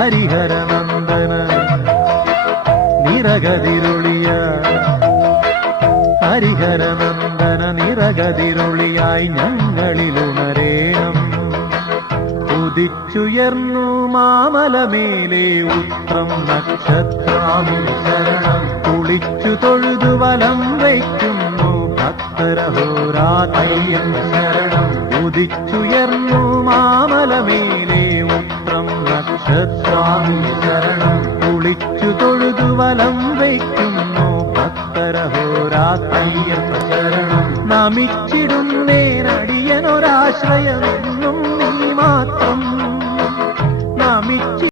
ഹരിഹരനന്ദന നിറകതിരുളിയ ഹരിഹരനന്ദന നിറകതിരുളിയായി ഞങ്ങളിലുണരേണം. ഉദിച്ചുയർന്നു മാമലമേലെ ഉത്രം നക്ഷത്രാമി ശരണം. കുളിച്ചു തൊഴുതു വലം വയ്ക്കുന്നു ഭക്തരഹോരാതയ്യൻ ശരണം. ഉദിച്ചുയർന്നു മാമലമേലെ ഉത്രം നക്ഷത്രാമി ശരണം. കുളിച്ചു തൊഴുതു വലം വയ്ക്കുന്നു ഭക്തരഹോരാതയ്യൻ ശരണം. നമിച്ചിടുന്നേനടിയനൊരാശ്രയം